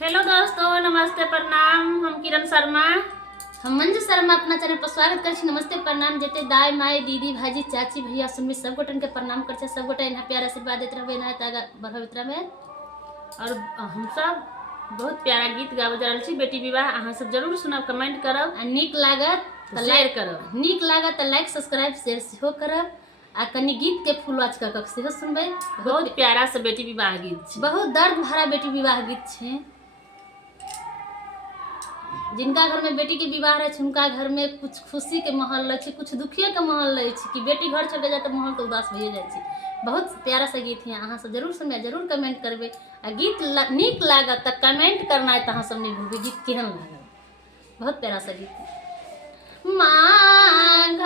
Hello दोस्तों, नमस्ते प्रणाम। हम किरण शर्मा, हम मंजू शर्मा अपना चैनल पर स्वागत कर छी। नमस्ते प्रणाम जते दाई माई दीदी भाजी चाची भैया सुनमी सब गोटन के प्रणाम कर सब गोटा इन्हा प्यार आशीर्वाद देते रहबे ना तागा बढ़ावित्रा में। और हम सब बहुत प्यारा गीत गाबे जा रहल छी बेटी विवाह। अहाँ सब जरूर सुनब, कमेंट करब आ नीक लागत त शेयर करब। नीक लागत त लाइक सब्सक्राइब शेयर सेहो करब आ कनी गीत के फुल वाच क सेहो सुनबे। बहुत प्यारा से बेटी विवाह गीत छै, बहुत दर्द भरा बेटी विवाह गीत छै। जिनका घर में बेटी के विवाह रहे उनका घर में कुछ खुशी के माहौल रहे छै, कुछ दुखिये के माहौल रहे छै कि बेटी घर छोड़ के जाए तो माहौल तो उदास भइए जाए छै। बहुत प्यारा सा गीत है, अहाँ सब जरूर सुनबे, जरूर कमेंट करबे। आ गीत नीक लागत त कमेंट करना है, अहाँ सब नहीं भूलबे गीत केहन लागल। बहुत प्यारा सा गीत है। मांग